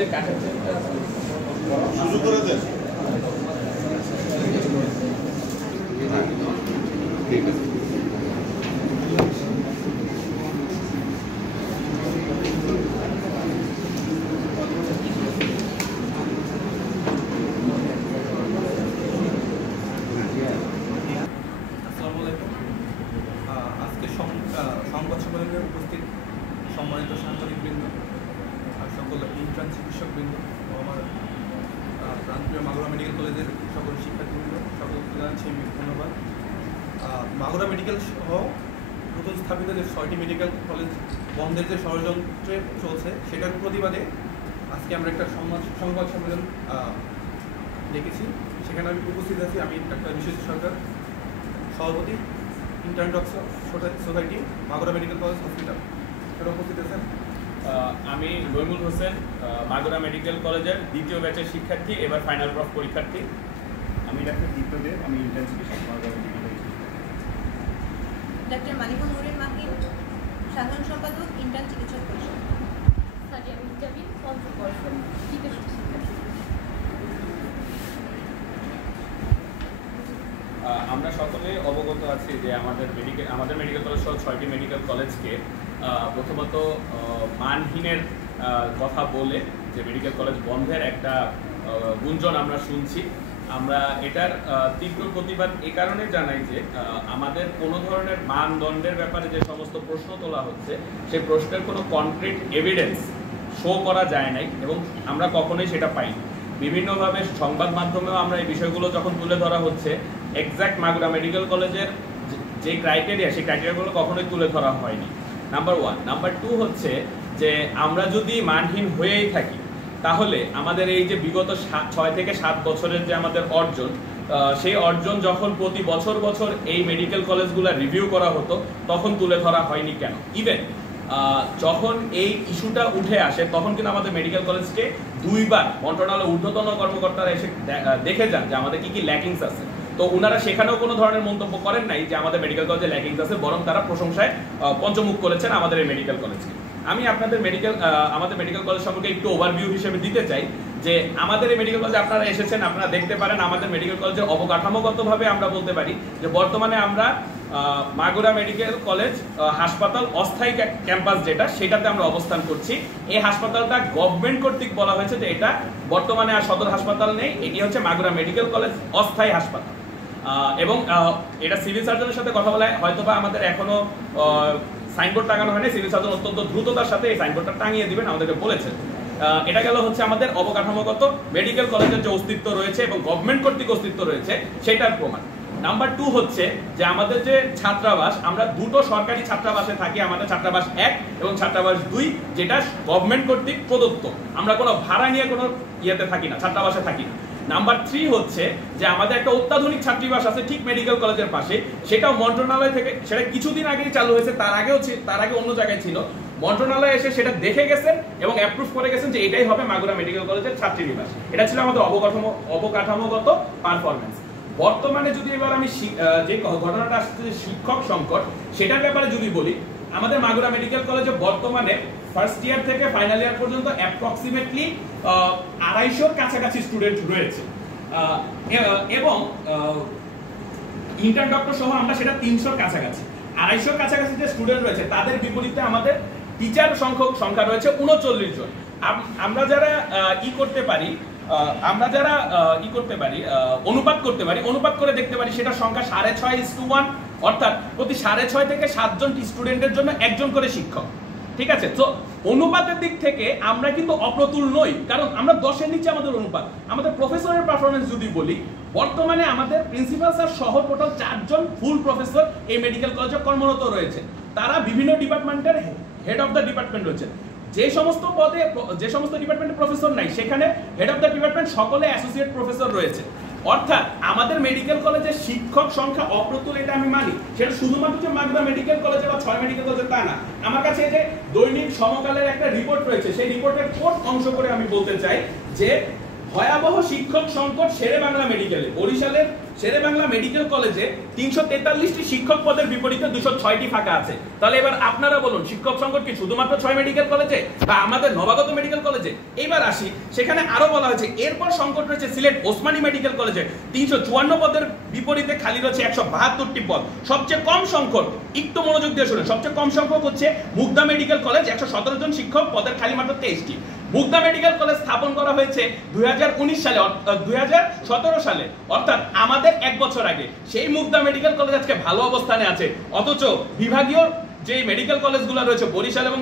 যে কাঠের চেয়ারটা আছে শুরু করে দেন। ঠিক আছে। আজকে সংবাদ সম্মেলনে উপস্থিত সম্মানিত সাংবাদিকবৃন্দ আর সকল ইন্টার্ন চিকিৎসকবৃন্দ ও আমার প্রাণপ্রিয় মাগুরা মেডিকেল কলেজের সকল শিক্ষার্থীবৃন্দ সকলকে জানাচ্ছি ধন্যবাদ। মাগুরা মেডিকেল সহ নতুন স্থাপিত যে 6টি মেডিকেল কলেজ বন্ধের যে ষড়যন্ত্রে চলছে সেটার প্রতিবাদে আজকে আমরা একটা সংবাদ সম্মেলন ডেকেছি। সেখানে আমি উপস্থিত আছি, আমি ডাক্তার বিশ্বজিৎ সরকার, সভাপতি intern doctor society Magura medical college hospital. সেটা উপস্থিত আছেন আমি রহিমুল হোসেন, মাগুরা মেডিকেল কলেজের দ্বিতীয় ব্যাচের শিক্ষার্থী, এবার ফাইনাল প্রফ পরীক্ষার্থী। আমি ডাক্তার দীপ্তদেব, আমি ইন্টার্ন চিকিৎসক Magura medical college. Doctor Malikul নুরের মাহিন, সাধারণ সম্পাদক ইন্টার্ন চিকিৎসক পরিষদ। আমরা সকলেই অবগত আছি যে আমাদের মেডিকেল কলেজ সহ 6টি মেডিকেল কলেজকে প্রথমত মানহীনের কথা বলে যে মেডিকেল কলেজ বন্ধের একটা গুঞ্জন আমরা শুনছি। আমরা এটার তীব্র প্রতিবাদ এ কারণে জানাই যে আমাদের কোনো ধরনের মানদণ্ডের ব্যাপারে যে সমস্ত প্রশ্ন তোলা হচ্ছে সেই প্রশ্নের কোনো কনক্রিট এভিডেন্স শো করা যায় নাই এবং আমরা কখনোই সেটা পাইনি। বিভিন্নভাবে সংবাদ মাধ্যমেও আমরা এই বিষয়গুলো যখন তুলে ধরা হচ্ছে, এক্স্যাক্ট মাগুরা মেডিকেল কলেজের যে ক্রাইটেরিয়া সেই ক্রাইটেরিয়াগুলো কখনোই তুলে ধরা হয়নি, নাম্বার 1। নাম্বার 2 হচ্ছে যে আমরা যদি মানহীন হয়েই থাকি তাহলে আমাদের এই যে বিগত 6 থেকে 7 বছরের যে আমাদের অর্জন, সেই অর্জন যখন প্রতি বছর এই মেডিকেল কলেজগুলো রিভিউ করা হতো তখন তুলে ধরা হয়নি কেন? ইভেন যখন এই ইস্যুটা উঠে আসে তখন কিন্তু আমাদের মেডিকেল কলেজকে 2বার মন্ত্রণালয়ের ঊর্ধ্বতন কর্মকর্তারা এসে দেখে যান যে আমাদের কি কি আছে। তো ওনারা সেখানেও কোনো ধরনের মন্তব্য করেন নাই যে আমাদের মেডিকেল কলেজে ল্যাকিংস আছে, বরং তারা প্রশংসায় পঞ্চমুখ করেছেন আমাদের এই মেডিকেল কলেজকে। আমি আপনাদের আমাদের মেডিকেল কলেজ সম্পর্কে একটু ওভারভিউ হিসেবে দিতে চাই যে আমাদের এই মেডিকেল কলেজে আপনারা এসেছেন, আপনারা দেখতে পারেন আমাদের মেডিকেল কলেজে অবকাঠামোগতভাবে আমরা বলতে পারি যে বর্তমানে আমরা মাগুরা মেডিকেল কলেজ হাসপাতাল অস্থায়ী ক্যাম্পাস যেটা, সেটাতে আমরা অবস্থান করছি। এই হাসপাতালটা গভর্নমেন্ট কর্তৃক বলা হয়েছে যে এটা বর্তমানে আর সদর হাসপাতাল নেই, এটি হচ্ছে মাগুরা মেডিকেল কলেজ অস্থায়ী হাসপাতাল। এবং এটা সিভিল সার্জনের সাথে কথা বলায় হয়তোবা আমাদের এখনো সাইনবোর্ড টাঙানো হয়নি, সিভিল সার্জন অত্যন্ত দ্রুততার সাথে এই সাইনবোর্ডটা টাঙিয়ে দিবেন আমাদেরকে বলেছেন। এটা গেল হচ্ছে আমাদের অবকাঠামোগত মেডিকেল কলেজের যে অস্তিত্ব রয়েছে এবং গভর্নমেন্ট কর্তৃক অস্তিত্ব রয়েছে সেটার প্রমাণ। নাম্বার 2 হচ্ছে যে আমাদের যে ছাত্রাবাস, আমরা 2টো সরকারি ছাত্রাবাসে থাকি, আমাদের ছাত্রাবাস 1 এবং ছাত্রাবাস 2, যেটা গভর্নমেন্ট কর্তৃক প্রদত্ত। আমরা কোনো ভাড়া নিয়ে কোনো ইয়েতে থাকি না, ছাত্রাবাসে থাকি না। নাম্বার 3 হচ্ছে যে আমাদের একটা অত্যাধুনিক ছাত্রাবাস আছে ঠিক মেডিকেল কলেজের পাশে, সেটাও মন্ত্রণালয় থেকে, সেটা কিছুদিন আগেই চালু হয়েছে, তার আগে অন্য জায়গায় ছিল। মন্ত্রণালয় এসে সেটা দেখে গেছেন এবং অ্যাপ্রুভ করে গেছেন যে এটাই হবে মাগুরা মেডিকেল কলেজের ছাত্রাবাস। এটা ছিল আমাদের অবকাঠামোগত পারফরমেন্স। বর্তমানে যদি এবার আমি যে ঘটনাটা আসছে শিক্ষক সংকট, সেটার ব্যাপারে যদি বলি, আমাদের মাগুরা মেডিকেল কলেজে বর্তমানে ফার্স্ট ইয়ার থেকে ফাইনাল ইয়ার পর্যন্ত অ্যাপ্রক্সিমেটলি 250 কাছাকাছি স্টুডেন্ট রয়েছে এবং ইন্টার্ন ডক্টর সহ আমরা সেটা 300 কাছাকাছি। 250 কাছাকাছি যে স্টুডেন্ট রয়েছে তাদের বিপরীতে আমাদের টিচার সংখ্যা রয়েছে 39 জন। আমরা যারা অনুপাত করতে পারি, অনুপাত করে দেখতে পারি সেটা সংখ্যা 6.5:1, অর্থাৎ প্রতি 6.5 থেকে 7 জন স্টুডেন্টের জন্য একজন করে শিক্ষক। ঠিক আছে, তো অনুপাতের দিক থেকে আমরা কিন্তু অপ্রতুল নই, কারণ আমরা 10-এর নিচে আমাদের অনুপাত। আমাদের প্রফেসরের পারফরমেন্স যদি বলি, বর্তমানে আমাদের প্রিন্সিপাল স্যার সহ টোটাল 4 জন ফুল প্রফেসর এই মেডিকেল কলেজে কর্মরত রয়েছে। তারা বিভিন্ন ডিপার্টমেন্টের হেড অফ দ্য ডিপার্টমেন্ট রয়েছে। যে সমস্ত ডিপার্টমেন্টে প্রফেসর নাই, সেখানে হেড অফ দ্য ডিপার্টমেন্ট সকলে অ্যাসোসিয়েট প্রফেসর রয়েছে। অর্থাৎ আমাদের মেডিকেল কলেজের শিক্ষক সংখ্যা অপ্রতুল, এটা আমি মানি। সেটা শুধুমাত্র যে মাগুরা মেডিকেল কলেজে বা 6 মেডিকেল কলেজে তা না। আমার কাছে এই যে দৈনিক সমকালের একটা রিপোর্ট রয়েছে, সেই রিপোর্টের কোট অংশ করে আমি বলতে চাই যে ভয়াবহ শিক্ষক সংকট শেরে বাংলা মেডিকেলে, বরিশালের শেরেবাংলা মেডিকেল কলেজে 343টি শিক্ষক পদের বিপরীতে 206টি ফাঁকা আছে। তাহলে এবার আপনারা বলুন, শিক্ষক সংকট কি শুধুমাত্র 6 মেডিকেল কলেজে বা আমাদের নবাগত মেডিকেল কলেজে? এবার আসি, সেখানে আরো বলা হয়েছে এরপর সংকট রয়েছে সিলেট ওসমানী মেডিকেল কলেজে 354 পদের বিপরীতে খালি রয়েছে 172টি পদ। সবচেয়ে কম সংখ্যক, একটু মনোযোগ দিয়ে শুনুন, সবচেয়ে কম সংখ্যক হচ্ছে মুগদা মেডিকেল কলেজ, 117 জন শিক্ষক, পদের খালি মাত্র 23টি। মুগদা মেডিকেল কলেজ স্থাপন করা হয়েছে 2019 সালে, 2017 সালে, অর্থাৎ আমাদের 1 বছর আগে। সেই মুগদা মেডিকেল কলেজ আজকে ভালো অবস্থানে আছে, অথচ বিভাগীয় যে মেডিকেল কলেজগুলো রয়েছে বরিশাল এবং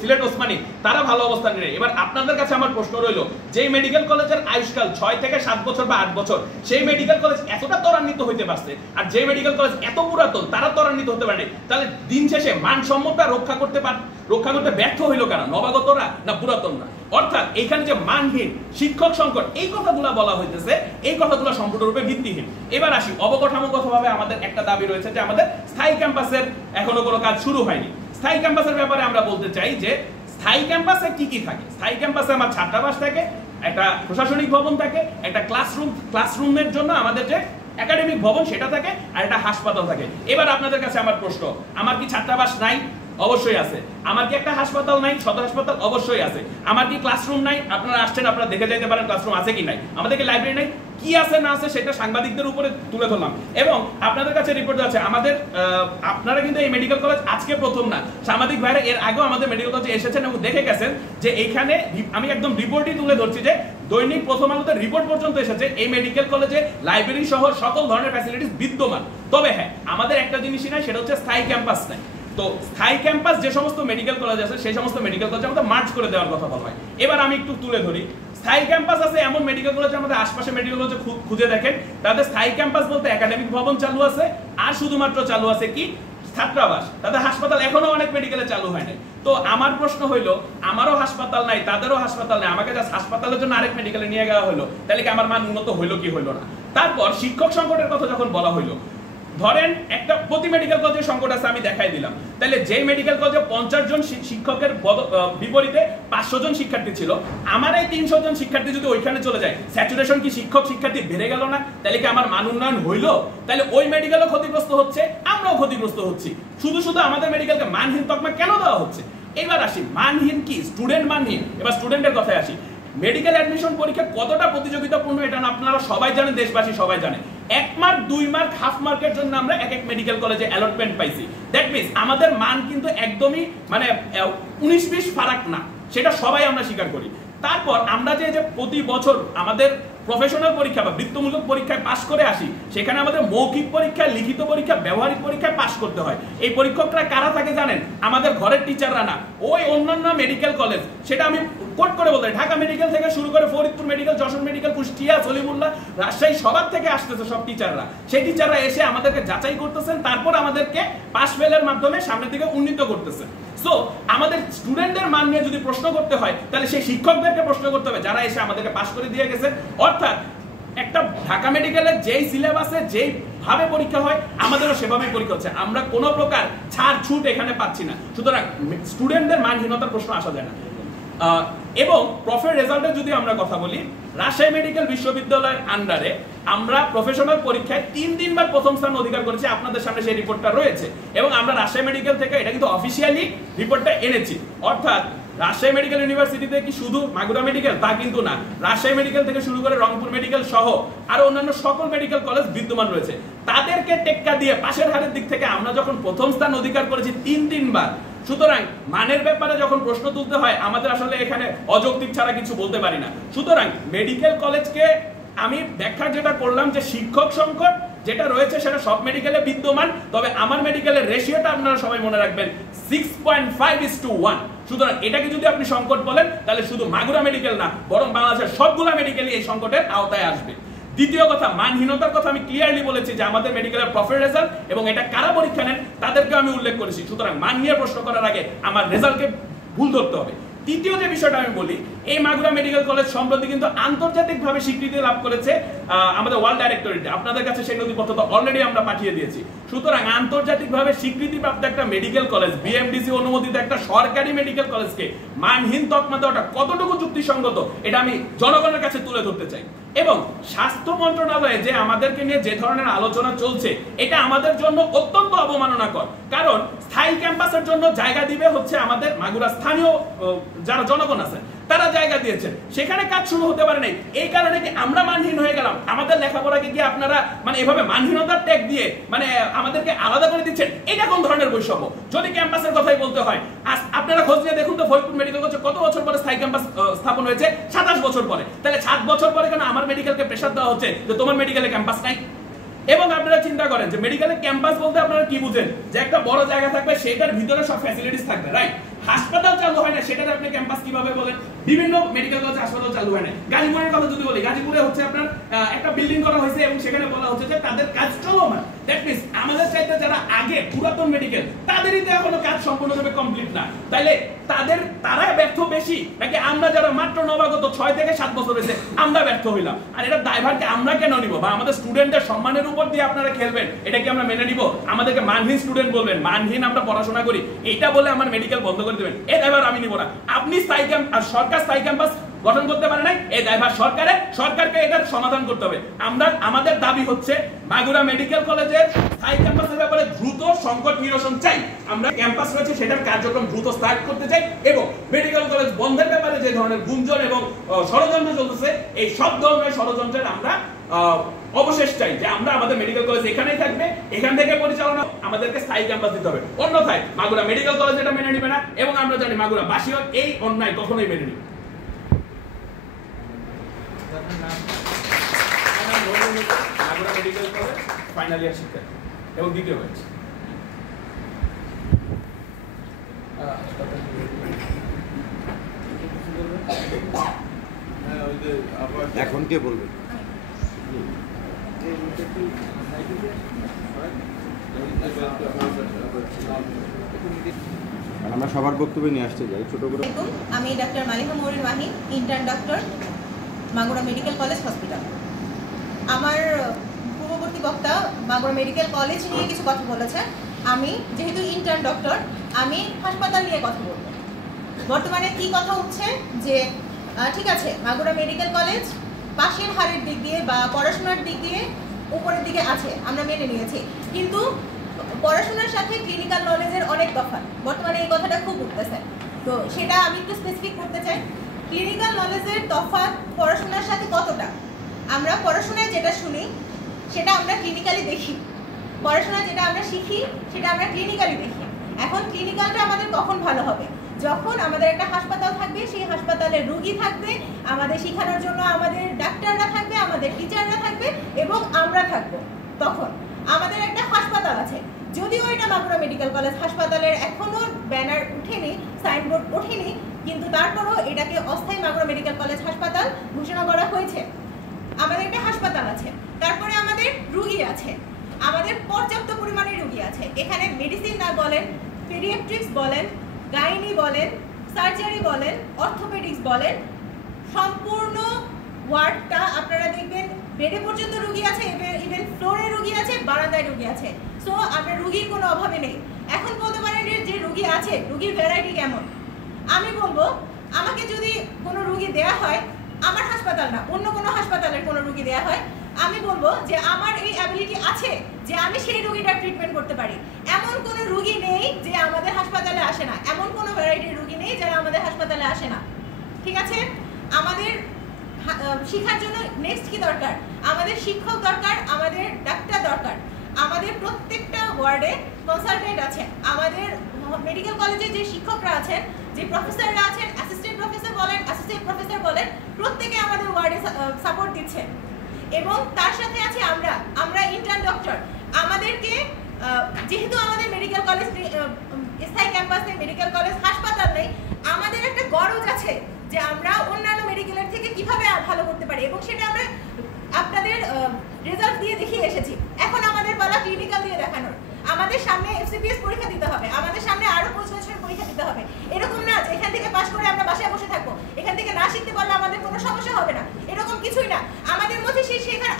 সিলেট ওসমানী তারা ভালো অবস্থানে নেই। এবার আপনাদের কাছে আমার প্রশ্ন রইল, যে মেডিকেল কলেজের আয়ুষ্কাল 6 থেকে 7 বছর বা 8 বছর, সেই মেডিকেল কলেজ এতটা ত্বরান্বিত হইতে পারছে, আর যে মেডিকেল কলেজ এত পুরাতন তারা ত্বরান্বিত হতে পারে, তাহলে দিন শেষে মানসম্মতটা রক্ষা করতে ব্যর্থ হইল কারা? নবাগতরা না পুরাতনরা? অর্থাৎ এখানে যে মানহীন, শিক্ষক সংকট, এই কথাগুলো বলা হইতেছে, এই কথাগুলো সম্পূর্ণরূপে ভিত্তিহীন। এবার আসি, অবকাঠামোগতভাবে আমাদের একটা দাবি রয়েছে যে আমাদের স্থায়ী ক্যাম্পাসের এখনো কোনো কাজ শুরু হয়নি। স্থায়ী ক্যাম্পাসের ব্যাপারে আমরা বলতে চাই যে স্থায়ী ক্যাম্পাসে কি কি থাকে? স্থায়ী ক্যাম্পাসে আমার ছাত্রাবাস থাকে, একটা প্রশাসনিক ভবন থাকে, একটা ক্লাসরুমের জন্য আমাদের যে একাডেমিক ভবন সেটা থাকে, আর একটা হাসপাতাল থাকে। এবার আপনাদের কাছে আমার প্রশ্ন, আমার কি ছাত্রাবাস নাই? অবশ্যই আছে। আমার কি একটা হাসপাতাল নাই? সদর হাসপাতাল অবশ্যই আছে। আমার কি ক্লাসরুম নাই? আপনারা আসছেন, আপনারা দেখে যাইতে পারেন ক্লাসরুম আছে কি নাই। আমাদের কি লাইব্রেরি নাই? কি আছে না আছে সেটা সাংবাদিকদের উপরে তুলে ধরলাম, এবং আপনাদের কাছে রিপোর্ট আছে। আমাদের আপনারা কিন্তু এই মেডিকেল কলেজ আজকে প্রথম না, সাংবাদিক ভাইরা এর আগেও আমাদের মেডিকেল কলেজে এসেছেন এবং দেখে গেছেন যে এইখানে আমি একদম রিপোর্টই তুলে ধরছি যে দৈনিক প্রথম আলোতে রিপোর্ট পর্যন্ত এসেছে এই মেডিকেল কলেজে লাইব্রেরি সহ সকল ধরনের ফ্যাসিলিটিস বিদ্যমান। তবে হ্যাঁ, আমাদের একটা জিনিসই নাই, সেটা হচ্ছে স্থায়ী ক্যাম্পাস নাই। তো স্থায়ী ক্যাম্পাস যে সমস্ত মেডিকেল কলেজ আছে সেই সমস্ত মেডিকেল কলেজে আমাদের মার্জ করে দেওয়ার কথা বলা হয়। এবার আমি একটু তুলে ধরি, স্থায়ী ক্যাম্পাস আছে এমন মেডিকেল কলেজ আমাদের আশপাশে মেডিকেল কলেজে খুঁজে দেখেন, তাদের স্থায়ী ক্যাম্পাস বলতে একাডেমিক ভবন চালু আছে, আর শুধুমাত্র চালু আছে কি ছাত্রাবাস। তাদের হাসপাতাল এখনো অনেক মেডিকেলে চালু হয় নাই। তো আমার প্রশ্ন হইলো, আমারও হাসপাতাল নাই, তাদেরও হাসপাতাল নাই, আমাকে জাস্ট হাসপাতালের জন্য আরেক মেডিকেলে নিয়ে যাওয়া হলো, তাহলে কি আমার মান উন্নত হইলো কি হইলো না? তারপর শিক্ষক সংকটের কথা যখন বলা হইলো, ধরেন একটা প্রতি মেডিকেল কলেজে সংকট আছে, আমি দেখাই দিলাম। তাহলে যে মেডিকেল কলেজে 50 জন শিক্ষকের বিপরীতে 500 জন শিক্ষার্থী ছিল, আমার এই 300 জন শিক্ষার্থী যদি ওইখানে চলে যায়, স্যাচুরেশন কি শিক্ষক শিক্ষার্থী বেড়ে গেল না? তাহলে কি আমার মান উন্নয়ন হইলো? তাহলে ওই মেডিকেলও ক্ষতিগ্রস্ত হচ্ছে, আমরাও ক্ষতিগ্রস্ত হচ্ছি। শুধু শুধু আমাদের মেডিকেলকে মানহীন তকমা কেন দেওয়া হচ্ছে? এবার আসি, মানহীন কি? স্টুডেন্ট মানহীন। এবার স্টুডেন্টের কথায় আসি, মেডিকেল অ্যাডমিশন পরীক্ষা কতটা প্রতিযোগিতাপূর্ণ এটা আপনারা সবাই জানেন, দেশবাসী সবাই জানে। 1 মার্ক 2 মার্ক হাফ মার্কের জন্য আমরা এক মেডিকেল কলেজে অ্যালটমেন্ট পাইছি। দ্যাট মিন্স আমাদের মান কিন্তু একদমই মানে 19-20 ফারাক না, সেটা সবাই আমরা স্বীকার করি। তারপর আমরা যে প্রতি বছর আমাদের প্রফেশনাল পরীক্ষা বা বৃত্তিমূলক পরীক্ষায় পাশ করে আসি, সেখানে আমাদের মৌখিক পরীক্ষা, লিখিত পরীক্ষা, ব্যবহারিক পরীক্ষায় পাশ করতে হয়। এই পরীক্ষকরা কারা থাকে জানেন? আমাদের ঘরের টিচাররা না, ওই অন্যান্য মেডিকেল কলেজ, সেটা আমি কোট করে বলতে, ঢাকা মেডিকেল থেকে শুরু করে ফরিদপুর মেডিকেল, যশোর মেডিকেল, কুষ্টিয়া, সলিমুল্লাহ, রাজশাহী, সবার থেকে আসতেছে সব টিচাররা। সেই টিচাররা এসে আমাদেরকে যাচাই করতেছেন, তারপর আমাদেরকে পাস ফেলের মাধ্যমে সামনের দিকে উন্নীত করতেছেন। সো আমাদের স্টুডেন্টদের মান নিয়ে যদি প্রশ্ন করতে হয়, তাহলে সেই শিক্ষকদেরকে প্রশ্ন করতে হবে যারা এসে আমাদেরকে পাস করে দিয়ে গেছে। অর্থাৎ একটা ঢাকা মেডিকেলের যেই সিলেবাসে যেই ভাবে পরীক্ষা হয়, আমাদেরও সেভাবেই পরীক্ষা হচ্ছে। আমরা কোনো প্রকার ছাড় ছুট এখানে পাচ্ছি না। সুতরাং স্টুডেন্টদের মানহীনতার প্রশ্ন আসা যায় না। এবং প্রফের রেজাল্টের যদি আমরা কথা বলি, রাজশাহী মেডিকেল বিশ্ববিদ্যালয়ের আন্ডারে আমরা প্রফেশনাল পরীক্ষায় 3 দিনবার প্রথম স্থান অধিকার করেছি। আপনাদের সামনে সেই রিপোর্টটা রয়েছে, এবং আমরা রাজশাহী মেডিকেল থেকে এটা কিন্তু অফিসিয়ালি রিপোর্টটা এনেছি। অর্থাৎ রাজশাহী মেডিকেল ইউনিভার্সিটিতে কি শুধু মাগুরা মেডিকেল তা কিন্তু না, রাজশাহী মেডিকেল থেকে শুরু করে রংপুর মেডিকেল সহ আরো অন্যান্য সকল মেডিকেল কলেজ বিদ্যমান রয়েছে। তাদেরকে টেক্কা দিয়ে পাশের হারের দিক থেকে আমরা যখন প্রথম স্থান অধিকার করেছি 3 বার, সুতরাং মানের ব্যাপারে যখন প্রশ্ন তুলতে হয়, আমাদের আসলে এখানে অযৌক্তিক ছাড়া কিছু বলতে পারি না। সুতরাং মেডিকেল কলেজকে আমি ব্যাখ্যা যেটা করলাম যে শিক্ষক সংকট যেটা রয়েছে সেটা সব মেডিকেলে বিদ্যমান, তবে আমার মেডিকেলের রেশিওটা আপনারা সবাই মনে রাখবেন 6.5:1। সুতরাং এটাকে যদি আপনি সংকট বলেন, তাহলে শুধু মাগুরা মেডিকেল না, বরং বাংলাদেশের সবগুলা মেডিকেলই এই সংকটের আওতায় আসবে। দ্বিতীয় কথা, মানহীনতার কথা আমি ক্লিয়ারলি বলেছি যে আমাদের মেডিকেলের প্রফের রেজাল্ট এবং এটা কারা পরীক্ষা নেন তাদেরকে আমি উল্লেখ করেছি। সুতরাং মান নিয়ে প্রশ্ন করার আগে আমার রেজাল্টকে ভুল ধরতে হবে। তৃতীয় যে বিষয়টা আমি বলি, এই মাগুরা মেডিকেল কলেজ সম্প্রতি কিন্তু আন্তর্জাতিকভাবে স্বীকৃতি লাভ করেছে আমাদের ওয়ার্ল্ড ডাইরেক্টরেটে, আপনাদের কাছে সেই নথিপত্র অলরেডি আমরা পাঠিয়ে দিয়েছি। সুতরাং আন্তর্জাতিকভাবে স্বীকৃতিপ্রাপ্ত একটা মেডিকেল কলেজ, বিএমডিসি অনুমোদিত একটা সরকারি মেডিকেল কলেজকে মানহীন তকমা দেওয়াটা কতটুকু যুক্তিসঙ্গত এটা আমি জনগণের কাছে তুলে ধরতে চাই। এবং স্বাস্থ্য মন্ত্রণালয়ে যে আমাদেরকে নিয়ে যে ধরনের আলোচনা চলছে এটা আমাদের জন্য অত্যন্ত অবমাননাকর। কারণ স্থায়ী ক্যাম্পাসের জন্য জায়গা দিবে হচ্ছে আমাদের মাগুরা স্থানীয় যারা জনগণ আছে তারা জায়গা দিয়েছেন, সেখানে কাজ শুরু হতে পারে নাই। এই কারণে কি আমরা মানহীন হয়ে গেলাম? আমাদের লেখাপড়াকে কি আপনারা মানে এভাবে মানহীনতার ট্যাগ দিয়ে মানে আমাদেরকে আলাদা করে দিচ্ছেন? এটা কোন ধরনের বৈষম্য? যদি ক্যাম্পাসের কথাই বলতে হয়, আপনারা খোঁজ নিয়ে দেখুন তো ফরিদপুর মেডিকেল কলেজে কত বছর পরে স্থায়ী ক্যাম্পাস স্থাপন হয়েছে? 27 বছর পরে। তাহলে 7 বছর পরে কেন আমার মেডিকেলকে প্রেসার দেওয়া হচ্ছে যে তোমার মেডিকেলে ক্যাম্পাস নাই? এবং আপনারা চিন্তা করেন যে মেডিকেলে ক্যাম্পাস বলতে আপনারা কি বুঝেন? যে একটা বড় জায়গা থাকবে, সেটার ভিতরে সব ফ্যাসিলিটিস থাকবে, রাইট? হাসপাতাল চালু হয় না, সেটাতে আপনি ক্যাম্পাস কিভাবে বলেন? বিভিন্ন মেডিকেল কলেজে হাসপাতাল চালু হয় না। গাজীপুরের কথা যদি বলি, গাজীপুরে হচ্ছে আপনার একটা বিল্ডিং করা হয়েছে এবং সেখানে বলা হচ্ছে যে তাদের কাজ চলমান। দ্যাট মিন্স আমাদের চাইতে যারা আগে পুরাতন মেডিকেল তাদেরই তো এখনো কাজ সম্পূর্ণভাবে কমপ্লিট না। তাইলে তারা ব্যর্থ বেশি নাকি আমরা যারা মাত্র নবাগত 6 থেকে 7 বছর হয়েছে আমরা ব্যর্থ হইলাম? আর এটা দায়ভারকে আমরা কেন নিব? বা আমাদের স্টুডেন্টদের সম্মানের উপর দিয়ে আপনারা খেলবেন, এটা কি আমরা মেনে নিব? আমাদেরকে মানহীন স্টুডেন্ট বলবেন, মানহীন আমরা পড়াশোনা করি, এটা বলে আমার মেডিকেল বন্ধ করে দেবেন, এই দায়ভার আমি নিব না। আপনি স্থায়ী ক্যাম্প আর সরকার স্থায়ী ক্যাম্পাস গঠন করতে পারে নাই, এই দায়ভার সরকারকে এটার সমাধান করতে হবে। আমাদের দাবি হচ্ছে মাগুরা মেডিকেল কলেজের স্থায়ী ক্যাম্পাসের ব্যাপারে দ্রুত সংকট নিরসন চাই। আমরা ক্যাম্পাস রয়েছে সেটার কার্যক্রম দ্রুত স্টার্ট করতে চাই এবং মেডিকেল কলেজ বন্ধের ব্যাপারে যে ধরনের গুঞ্জন এবং ষড়যন্ত্র চলতেছে, এই সব ধরনের ষড়যন্ত্রের আমরা অবশেষ চাই যে আমরা আমাদের মেডিকেল কলেজ এখানেই থাকবে, এখান থেকে পরিচালনা, আমাদেরকে স্থায়ী ক্যাম্পাস দিতে হবে। অন্যথায় মাগুরা মেডিকেল কলেজ এটা মেনে নিবে না এবং আমরা জানি মাগুরা বাসীও এই অন্যায় কখনোই মেনে নিবে। Magura medical college final year শিক্ষার্থী এবং দ্বিতীয় ব্যাচ। এখন কে বলবে? আমরা সবার বক্তব্য নিয়ে আসতে যাই ছোট করে। আমি doctor Maliha Mourin Mahin, intern doctor, Magura medical college hospital. আমার পূর্ববর্তী বক্তা মাগুরা মেডিকেল কলেজ নিয়ে কিছু কথা বলেছে। আমি যেহেতু ইন্টার্ন ডক্টর, আমি হাসপাতাল নিয়ে কথা বলব। বর্তমানে কি কথা উঠছে যে ঠিক আছে মাগুরা মেডিকেল কলেজ পাশের হারের দিক দিয়ে বা পড়াশোনার দিক দিয়ে উপরের দিকে আছে, আমরা মেনে নিয়েছি, কিন্তু পড়াশোনার সাথে ক্লিনিক্যাল নলেজের অনেক তফাৎ। বর্তমানে এই কথাটা খুব উঠতেছে, তো সেটা আমি একটু স্পেসিফিক করতে চাই। ক্লিনিক্যাল নলেজের তফাৎ পড়াশোনার সাথে কতটা? আমরা পড়াশোনায় যেটা শুনি সেটা আমরা ক্লিনিক্যালি দেখি, পড়াশোনা যেটা আমরা শিখি সেটা আমরা ক্লিনিক্যালি দেখি। এখন ক্লিনিক্যালটা আমাদের কখন ভালো হবে? যখন আমাদের একটা হাসপাতাল থাকবে, সেই হাসপাতালে রোগী থাকবে, আমাদের শেখানোর জন্য আমাদের ডাক্তাররা থাকবে, আমাদের টিচাররা থাকবে এবং আমরা থাকবো। তখন আমাদের একটা হাসপাতাল আছে, যদিও এটা মাগুরা মেডিকেল কলেজ হাসপাতালের এখনো ব্যানার উঠেনি, সাইনবোর্ড ওঠেনি, কিন্তু তারপরও এটাকে অস্থায়ী মাগুরা মেডিকেল কলেজ হাসপাতাল ঘোষণা করা হয়েছে। আমাদের একটা হাসপাতাল আছে, তারপরে আমাদের রোগী আছে, আমাদের পর্যাপ্ত পরিমাণে রোগী আছে। এখানে মেডিসিন না বলেন, পেডিয়াট্রিক্স বলেন, গাইনি বলেন, সার্জারি বলেন, অর্থোপেডিক্স বলেন, সম্পূর্ণ ওয়ার্ডটা আপনারা দেখবেন বেডে পর্যন্ত রোগী আছে, ইভেন ফ্লোরে রোগী আছে, বারান্দায় রোগী আছে। সো আপনার রোগীর কোনো অভাবে নেই। এখন বলতে পারেন যে রোগী আছে, রোগীর ভ্যারাইটি কেমন? আমি বলবো আমাকে যদি কোনো রোগী দেয়া হয়, আমার হাসপাতাল না অন্য কোনো হাসপাতালের কোনো রোগী দেয়া হয়, আমি বলবো যে আমার এই অ্যাবিলিটি আছে যে আমি সেই রোগীটার ট্রিটমেন্ট করতে পারি। এমন কোনো রোগী নেই যে আমাদের হাসপাতালে আসে না, এমন কোনো ভ্যারাইটির রোগী নেই যারা আমাদের হাসপাতালে আসে না। ঠিক আছে, আমাদের শিক্ষার জন্য নেক্সট কি দরকার? আমাদের শিক্ষক দরকার, আমাদের ডাক্তার দরকার, আমাদের প্রত্যেকটা ওয়ার্ডে কনসালটেন্ট আছে, আমাদের মেডিকেল কলেজে যে শিক্ষকরা আছেন, যে প্রফেসররা আছেন, অ্যাসিস্ট্যান্ট প্রফেসর বলেন, অ্যাসোসিয়েট প্রফেসর বলেন, প্রত্যেকে আমাদের ওয়ার্ডে সাপোর্ট দিচ্ছে। এবং তার সাথে আছে আমরা ইন্টার্ন ডক্টর। আমাদেরকে যেহেতু আমাদের মেডিকেল কলেজ স্থায়ী ক্যাম্পাস নেই, মেডিকেল কলেজ হাসপাতাল নেই, আমাদের একটা গরজ আছে যে আমরা অন্যান্য মেডিকেলের থেকে কিভাবে ভালো করতে পারি, এবং সেটা আমরা আপনাদের রেজাল্ট দিয়ে দেখিয়ে এসেছি। এখন আমাদের পালা ক্লিনিক্যাল দিয়ে দেখানোর। আমাদের সামনে এফসিপিএস পরীক্ষা দিতে হবে, আমাদের সামনে আরো 5 বছরের পরীক্ষা দিতে হবে। এরকম না যে এখান থেকে পাশ করে আমরা বাসায় বসে থাকবো, এখান থেকে না শিখতে পারলে আমাদের কোনো সমস্যা হবে না, এরকম কিছুই না। আমাদের মধ্যে সেই শেখার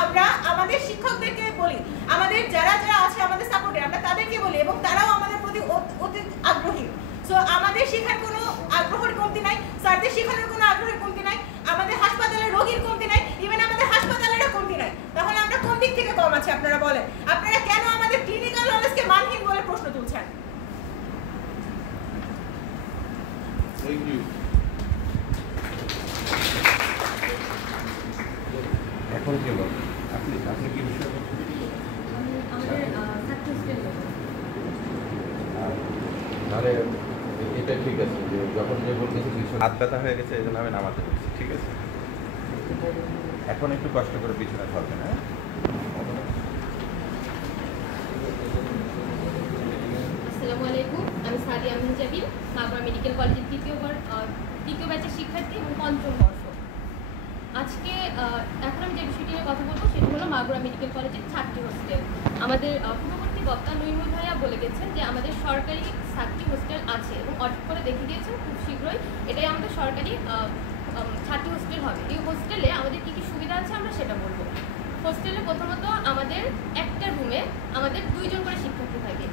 আমরা আমাদের শিক্ষকদেরকে বলি, আমাদের যারা যারা আছে আমাদের সাপোর্টে, আমরা তাদেরকে বলি এবং তারাও আমাদের প্রতি অতি আগ্রহী। সো আমাদের শেখার কোনো আগ্রহের কমতি নাই, স্যারদের শেখানোর কোনো আগ্রহের কমতি নাই, আমাদের হাসপাতালের রোগীর কমতি নাই, ইভেন আমাদের হাসপাতালেরও কমতি নাই। তাহলে আমরা কোন দিক থেকে কম আছি আপনারা বলেন? আপনারা কেন আমাদের ক্লিনিক্যাল নলেজকে মানহীন বলে প্রশ্ন তুলছেন? Thank you. এখন কে বল? আপনি কি বিষয় বলছেন? মানে এটা ঠিক আছে যে যখন যে বলতেছে কিছু হাত ব্যথা হয়ে গেছে এই জন্য আমি নামাতে বলছি, ঠিক আছে? এখন একটু কষ্ট করে পিছনে ধরবেন। হ্যাঁ, আসসালামু আলাইকুম, আমি সাদিয়া আমিন জাবির, মাগুরা মেডিকেল কলেজের তৃতীয় ব্যাচের শিক্ষার্থী এবং পঞ্চম বর্ষ। আজকে এখন আমি যে বিষয়টি নিয়ে কথা বলবো সেটা হলো মাগুরা মেডিকেল কলেজের ছাত্রী হোস্টেল। আমাদের পূর্ববর্তী বক্তা নইমুল ভাইয়া বলে গেছেন যে আমাদের সরকারি ছাত্রী হোস্টেল আছে এবং অডিট করে দেখে দিয়েছেন খুব শীঘ্রই এটাই আমাদের সরকারি ছাত্রী হোস্টেল হবে। এই হোস্টেলে আমাদের কী কী সুবিধা আছে আমরা সেটা বলবো। হোস্টেলে প্রথমত আমাদের একটা রুমে আমাদের 2 জন করে শিক্ষার্থী থাকে।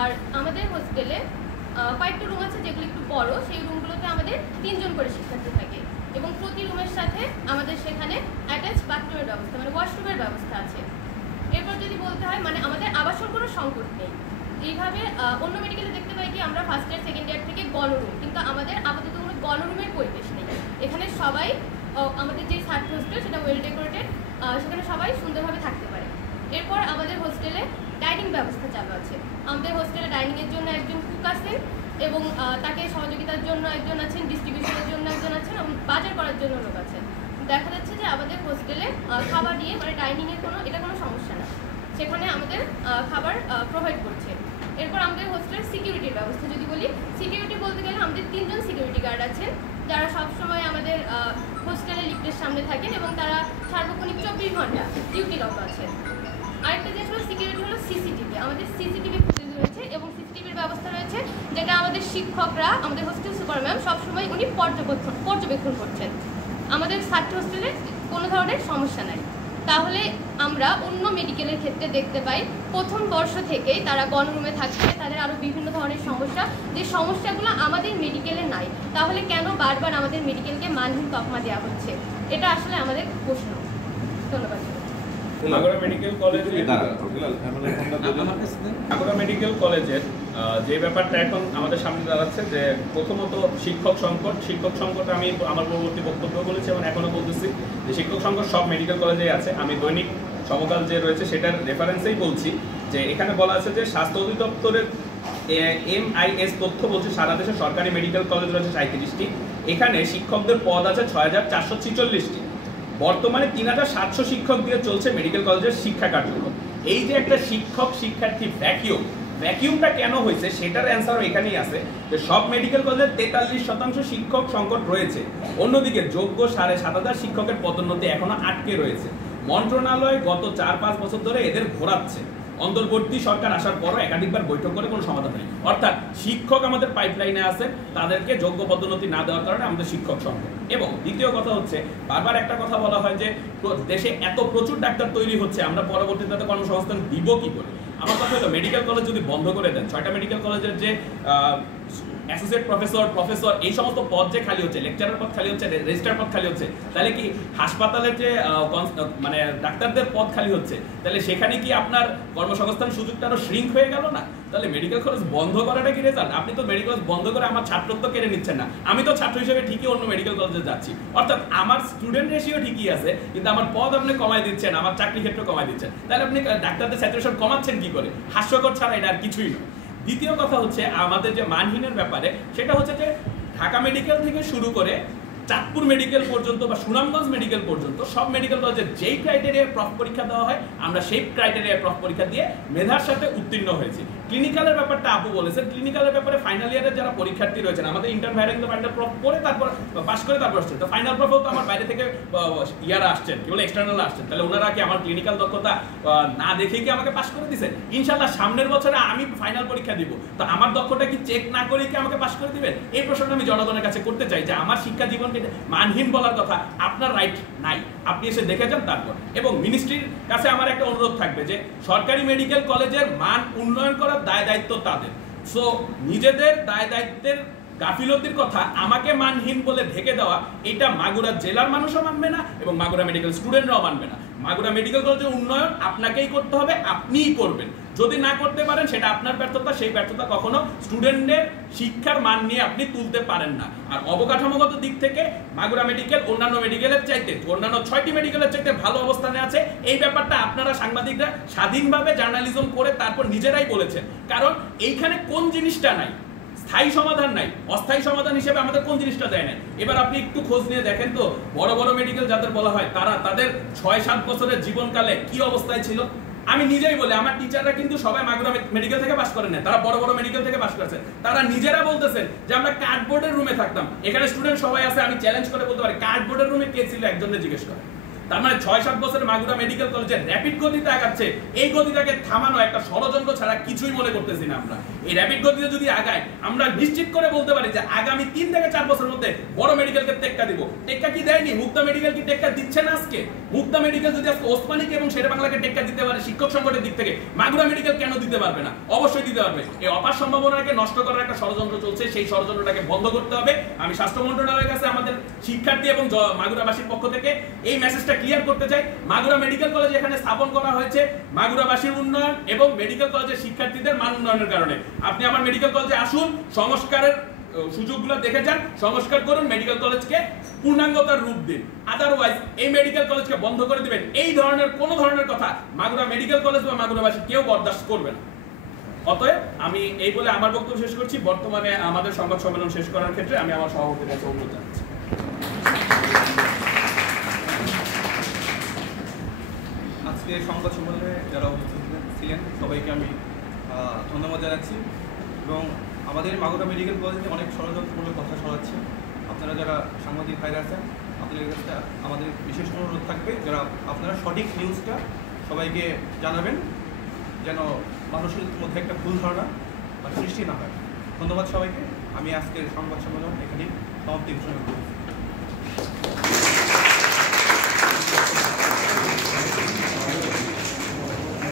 আর আমাদের হোস্টেলে কয়েকটা রুম আছে যেগুলো একটু বড়, সেই রুমগুলোতে আমাদের 3 জন করে শিক্ষার্থী থাকে এবং প্রতি রুমের সাথে আমাদের সেখানে অ্যাটাচ বাথরুমের ব্যবস্থা মানে ওয়াশরুমের ব্যবস্থা আছে। এরপর যদি বলতে হয় মানে আমাদের আবাসন কোনো সংকট নেই। এইভাবে অন্য মেডিকেলে দেখতে পাই কি আমরা ফার্স্ট ইয়ার সেকেন্ড ইয়ার থেকে গণরুম, কিন্তু আমাদের আপাতত কোনো গণরুমের পরিবেশ নেই। এখানে সবাই আমাদের যে ছাত্র হোস্টেল সেটা ওয়েল ডেকোরেটেড, সেখানে সবাই সুন্দরভাবে থাকতে পারে। এরপর আমাদের হোস্টেলে ডাইনিং ব্যবস্থা চালু আছে। আমাদের হোস্টেলে ডাইনিংয়ের জন্য একজন কুক আছেন এবং তাকে সহযোগিতার জন্য একজন আছেন, ডিস্ট্রিবিউশনের জন্য একজন আছেন এবং বাজার করার জন্য লোক আছেন। দেখা যাচ্ছে যে আমাদের হোস্টেলে খাবার নিয়ে মানে ডাইনিংয়ের কোনো সমস্যা না, সেখানে আমাদের খাবার প্রোভাইড করছে। এরপর আমাদের হোস্টেলের সিকিউরিটির ব্যবস্থা যদি বলি, সিকিউরিটি বলতে গেলে আমাদের 3 জন সিকিউরিটি গার্ড আছেন যারা সবসময় আমাদের হোস্টেলের লিফটের সামনে থাকেন এবং তারা সার্বক্ষণিক 24 ঘন্টা ডিউটিরত আছেন। আরেকটা জিনিস হলো সিকিউরিটি হলো সিসিটিভি। আমাদের সিসিটিভি ফুটেজ রয়েছে এবং সিসিটিভির ব্যবস্থা রয়েছে যেটা আমাদের শিক্ষকরা, আমাদের হোস্টেল সুপার ম্যাম সবসময় উনি পর্যবেক্ষণ করছেন। আমাদের ছাত্র হোস্টেলে কোনো ধরনের সমস্যা নাই। তাহলে আমরা অন্য মেডিকেলের ক্ষেত্রে দেখতে পাই প্রথম বর্ষ থেকেই তারা গণরুমে থাকছে, তাদের আরও বিভিন্ন ধরনের সমস্যা, যে সমস্যাগুলো আমাদের মেডিকেলে নাই। তাহলে কেন বারবার আমাদের মেডিকেলকে মানহীন তকমা দেওয়া হচ্ছে? এটা আসলে আমাদের প্রশ্ন। ধন্যবাদ। মাগুরা মেডিকেল কলেজের মাগুরা মেডিকেল কলেজের যে ব্যাপারটা এখন আমাদের সামনে দাঁড়াচ্ছে যে প্রথমত শিক্ষক সংকট আমি আমার পরবর্তী বক্তব্য বলেছি এবং এখনও বলতেছি যে শিক্ষক সংকট সব মেডিকেল কলেজেই আছে। আমি দৈনিক সমকাল যে রয়েছে সেটার রেফারেন্সেই বলছি যে এখানে বলা আছে যে স্বাস্থ্য অধিদপ্তরের MIS তথ্য বলছে সারা দেশে সরকারি মেডিকেল কলেজ রয়েছে 37টি। এখানে শিক্ষকদের পদ আছে 6446টি। বর্তমানে 3700 শিক্ষক দিয়ে চলছে মেডিকেল কলেজের শিক্ষা কার্যক্রম। এই যে একটা শিক্ষক শিক্ষার্থী ভ্যাকিউমটা কেন হয়েছে সেটার অ্যান্সারও এখানেই আছে যে সব মেডিকেল কলেজের 43% শিক্ষক সংকট রয়েছে। অন্যদিকে যোগ্য 7500 শিক্ষকের পদোন্নতি এখনো আটকে রয়েছে। মন্ত্রণালয় গত 4-5 বছর ধরে এদের ঘোরাচ্ছে। অন্তর্বর্তী সরকার আসার পরও একাধিকবার বৈঠক করে কোনো সমাধান নেই। অর্থাৎ শিক্ষক আমাদের পাইপলাইনে আছে, তাদেরকে যোগ্য পদোন্নতি না দেওয়ার কারণে আমাদের শিক্ষক সংকট। এবং দ্বিতীয় কথা হচ্ছে বারবার একটা কথা বলা হয় যে দেশে এত প্রচুর ডাক্তার তৈরি হচ্ছে, আমরা পরবর্তীতে কর্মসংস্থান দিব কি করে? আমার কথা হলো মেডিকেল কলেজ যদি বন্ধ করে দেন, 6টা মেডিকেল কলেজের যে অ্যাসোসিয়েট প্রফেসর এই সমস্ত পদ যে খালি হচ্ছে, লেকচারার পদ খালি হচ্ছে, রেজিস্ট্রার পদ খালি হচ্ছে, তাহলে কি হাসপাতালের যে মানে ডাক্তারদের পদ খালি হচ্ছে, তাহলে সেখানে কি আপনার কর্মসংস্থান সুযোগটা আরো শ্রিঙ্ক হয়ে গেল না? তাহলে মেডিকেল কলেজ বন্ধ করাটা কি রেজাল্ট? আপনি তো মেডিকেল কলেজ বন্ধ করে আমার ছাত্রত্ব কেড়ে নিচ্ছেন না। আমি তো ছাত্র হিসেবে ঠিকই অন্য মেডিকেল কলেজে যাচ্ছি, অর্থাৎ আমার স্টুডেন্ট রেশিও ঠিকই আছে, কিন্তু আমার পদ আপনি কমাই দিচ্ছেন, আমার চাকরি ক্ষেত্র কমাই দিচ্ছেন। তাহলে আপনি ডাক্তারদের স্যাচুরেশন কমাচ্ছেন কি করে? হাস্যকর ছাড়া এটা আর কিছুই নয়। দ্বিতীয় কথা হচ্ছে আমাদের যে মানহীনের ব্যাপারে, সেটা হচ্ছে যে ঢাকা মেডিকেল থেকে শুরু করে চাঁদপুর মেডিকেল পর্যন্ত বা সুনামগঞ্জ মেডিকেল পর্যন্ত সব মেডিকেল কলেজের যেই ক্রাইটেরিয়ায় প্রফ পরীক্ষা দেওয়া হয় আমরা সেই ক্রাইটেরিয়ায় প্রফ পরীক্ষা দিয়ে মেধার সাথে উত্তীর্ণ হয়েছি। ক্লিনিক্যালের ব্যাপারটা আপু বলেছেন, ক্লিনিক্যালের ব্যাপারে ফাইনাল ইয়ারের যারা পরীক্ষার্থী রয়েছেন আমাদের ইন্টার্ন ভাইরা কিন্তু ফাইনাল প্রফ করে তারপর পাস করে তারপর আসছেন, তো ফাইনাল প্রফেও তো আমার বাইরে থেকে ইয়ারা আসছেন, কি বলে এক্সটার্নাল আসছেন, তাহলে ওনারা কি আমার ক্লিনিক্যাল দক্ষতা না দেখেই কি আমাকে পাস করে দিয়েছেন? ইনশাআল্লাহ সামনের বছরে আমি ফাইনাল পরীক্ষা দিব, তো আমার দক্ষতা কি চেক না করে কি আমাকে পাস করে দিবেন? এই প্রশ্নটা আমি জনগণের কাছে করতে চাই যে আমার শিক্ষা জীবনকে মানহীন বলার কথা আপনার রাইট নাই, আপনি এসে দেখে যান তারপর। এবং মিনিস্ট্রির কাছে আমার একটা অনুরোধ থাকবে যে সরকারি মেডিকেল কলেজের মান উন্নয়ন করার দায় দায়িত্ব তাদের, সো নিজেদের দায় দায়িত্বের গাফিলতির কথা আমাকে মানহীন বলে ঢেকে দেওয়া, এটা মাগুরা জেলার মানুষও মানবে না এবং মাগুরা মেডিকেল স্টুডেন্টরাও মানবে না। মাগুরা মেডিকেল কলেজের উন্নয়ন আপনাকেই করতে হবে, আপনিই করবেন। যদি না করতে পারেন সেটা আপনার ব্যর্থতা, সেই ব্যর্থতা কখনো স্টুডেন্টদের শিক্ষার মান নিয়ে আপনি তুলতে পারেন না। আর অবকাঠামোগত দিক থেকে মাগুরা মেডিকেল অন্যান্য মেডিকেলের চাইতে, অন্যান্য 6টি মেডিকেলের চাইতে ভালো অবস্থানে আছে। এই ব্যাপারটা আপনারা সাংবাদিকরা স্বাধীনভাবে জার্নালিজম করে তারপর নিজেরাই বলেছেন, কারণ এইখানে কোন জিনিসটা নাই, স্থায়ী সমাধান নাই, অস্থায়ী সমাধান হিসেবে আমাদের কোন জিনিসটা দেয় না। এবার আপনি একটু খোঁজ নিয়ে দেখেন তো বড় বড় মেডিকেল যাদের বলা হয় তারা তাদের 6-7 বছরের জীবনকালে কি অবস্থায় ছিল। আমি নিজেই বলি আমার টিচাররা কিন্তু সবাই মাগুরা মেডিকেল থেকে পাস করেন না, তারা বড় বড় মেডিকেল থেকে পাস করেছে। তারা নিজেরা বলতেছেন যে আমরা কার্ডবোর্ডের রুমে থাকতাম। এখানে স্টুডেন্ট সবাই আছে, আমি চ্যালেঞ্জ করে বলতে পারি কার্ডবোর্ডের রুমে কে ছিল একজনের জিজ্ঞেস করে। তার মানে 6-7 বছরের মাগুরা মেডিকেল কলেজে র্যাপিড গতিতে আগাচ্ছে, এই গতিটাকে থামানো একটা ষড়যন্ত্র ছাড়া কিছুই মনে করতেছি না আমরা। এই র্যাপিড গতিতে যদি আগায় আমরা নিশ্চিত করে বলতে পারি যে আগামী 3 থেকে 4 বছরের মধ্যে বড় মেডিকেলকে টেক্কা দিব। টেক্কা কি দেয়নি? মুক্তা মেডিকেল কি টেক্কা দিচ্ছে না আজকে? মুক্তা মেডিকেল যদি আজকে ওসমানীকে এবং শেরে বাংলাকে টেক্কা দিতে পারে শিক্ষক সংগঠনের দিক থেকে, মাগুরা মেডিকেল কেন দিতে পারবে না? অবশ্যই দিতে পারবে। এই অপার সম্ভাবনাকে নষ্ট করার একটা ষড়যন্ত্র চলছে, সেই ষড়যন্ত্রটাকে বন্ধ করতে হবে। আমি স্বাস্থ্য মন্ত্রণালয়ের কাছে আমাদের শিক্ষার্থী এবং মাগুরাবাসীর পক্ষ থেকে এই মেসেজটা ক্লিয়ার করতে চাই। মাগুরা মেডিকেল কলেজ এখানে স্থাপন করা হয়েছে মাগুরাবাসীর উন্নয়ন এবং মেডিকেল কলেজের শিক্ষার্থীদের মান উন্নয়নের কারণে। আপনি আমার মেডিকেল কলেজে আসুন, সংস্কারের সুযোগগুলো দেখে যান, সংস্কার করুন, মেডিকেল কলেজকে পূর্ণাঙ্গতার রূপ দিন। আদারওয়াইজ এই মেডিকেল কলেজকে বন্ধ করে দিবেন, এই ধরনের কোনো ধরনের কথা মাগুরা মেডিকেল কলেজ বা মাগুরাবাসী কেউ বরদাস্ত করবে না। অতএব আমি এই বলে আমার বক্তব্য শেষ করছি। বর্তমানে আমাদের সংবাদ সম্মেলন শেষ করার ক্ষেত্রে আমি আমার সভাপতির কাছে অনুরোধ জানাচ্ছি। আজকে সংবাদ সম্মেলনে যারা উপস্থিত ছিলেন সবাইকে আমি ধন্যবাদ জানাচ্ছি এবং আমাদের মাগুরা মেডিকেল কলেজে অনেক ষড়যন্ত্রমূলক কথা ছড়াচ্ছে। আপনারা যারা সাংবাদিক ভাইরা আছেন আপনাদের কাছে আমাদের বিশেষ অনুরোধ থাকবে যারা আপনারা সঠিক নিউজটা সবাইকে জানাবেন, যেন মানুষের মধ্যে একটা ভুল ধারণা সৃষ্টি না হয়। ধন্যবাদ সবাইকে। আমি আজকের সংবাদ সম্মেলন এখানেই সমাপ্তি ঘোষণা করছি।